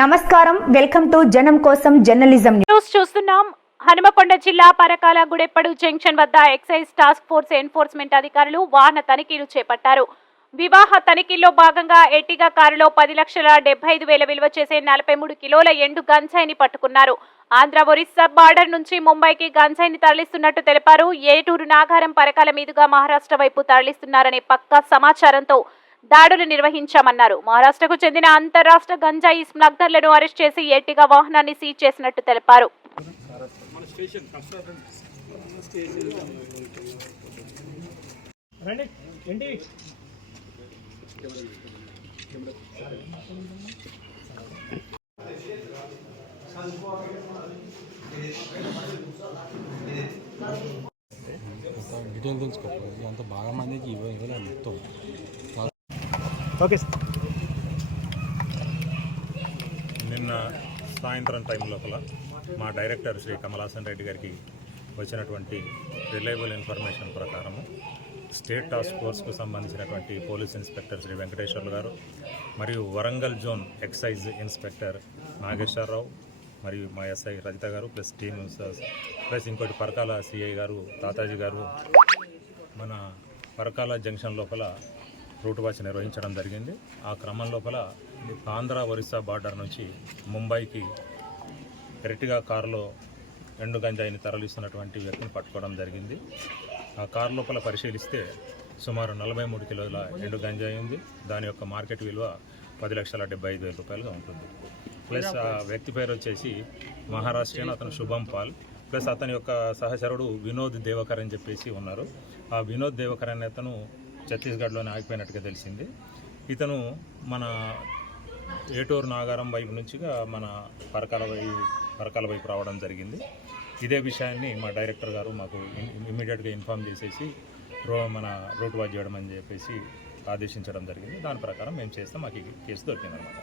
నమస్కారం. Welcome to జనం కోసం జర్నలిజం న్యూస్ చూస్తున్నాం. హనుమకొండ జిల్లా పరకాల గుడెప్పడు జంక్షన్ వద్ద ఎక్సైజ్ టాస్క్ ఫోర్స్ ఎన్ఫోర్స్మెంట్ అధికారులు వాహన తనిఖీలు చేపట్టారు. వివాహ తనిఖీల్లో భాగంగా ఎట్టిగా కారులో పది లక్షల డెబ్బై ఐదు వేల విలువ చేసే నలభై మూడు కిలోల ఎండు గంజాయిని పట్టుకున్నారు. ఆంధ్ర ఒరిస్సా బార్డర్ నుంచి ముంబైకి గంజాయిని తరలిస్తున్నట్టు తెలిపారు. ఏటూరు నాగారం పరకాల మీదుగా మహారాష్ట్ర వైపు తరలిస్తున్నారనే పక్కా సమాచారంతో దాడులు నిర్వహించామన్నారు. మహారాష్ట్రకు చెందిన అంతరాష్ట్ర గంజాయి స్మగ్లర్లను అరెస్ట్ చేసి ఎట్టిగా వాహనాన్ని సీజ్ చేసినట్టు తెలిపారు. డీటెయిల్ తెలుసుకోకపోతే అంత బాగా మందికి ఇవ్వ ఇవ్వలేదు మొత్తం. Okay sir. నిన్న సాయంత్రం టైం లోపల మా డైరెక్టర్ శ్రీ కమలాసన్ రెడ్డి గారికి వచ్చినటువంటి రిలయబుల్ ఇన్ఫర్మేషన్ ప్రకారము స్టేట్ టాస్క్ ఫోర్స్కు సంబంధించినటువంటి పోలీస్ ఇన్స్పెక్టర్ శ్రీ వెంకటేశ్వర్లు గారు మరియు Warangal zone excise inspector Nageswararao మరియు మా ఎస్ఐ రజిత గారు ప్లస్ టీమ్ ప్లస్ ఇంకోటి పరకాల సిఐ గారు తాతాజీ గారు మన పరకాల జంక్షన్ లోపల రూట్ వాచ్ నిర్వహించడం జరిగింది. ఆ క్రమం లోపల ఆంధ్ర ఒరిస్సా బార్డర్ నుంచి ముంబైకి డైరెక్ట్గా కారులో ఎండు గంజాయిని తరలిస్తున్నటువంటి వ్యక్తిని పట్టుకోవడం జరిగింది. ఆ కారు లోపల పరిశీలిస్తే సుమారు నలభై మూడు కిలోల ఎండు గంజాయి ఉంది. దాని యొక్క మార్కెట్ విలువ పది లక్షల డెబ్బై ఐదు వేల రూపాయలుగా ఉంటుంది. ప్లస్ ఆ వ్యక్తి పేరు వచ్చేసి మహారాష్ట్రియన్ అతను శుభం పాల్. ప్లస్ అతని యొక్క సహచరుడు వినోద్ దేవకర్ అని చెప్పేసి ఉన్నారు. ఆ వినోద్ దేవకర్ అనే అతను ఛత్తీస్గఢ్లోనే ఆగిపోయినట్టుగా తెలిసింది. ఇతను మన ఏటూరు నాగారం వైపు నుంచిగా మన పరకాల వైపు పరకాల వైపు రావడం జరిగింది. ఇదే విషయాన్ని మా డైరెక్టర్ గారు మాకు ఇమ్మీడియట్గా ఇన్ఫామ్ చేసేసి రో మన రూట్ వాచ్ చేయడం అని చెప్పేసి ఆదేశించడం జరిగింది. దాని ప్రకారం మేము చేస్తే మాకు ఈ కేసు దొరికిందనమాట.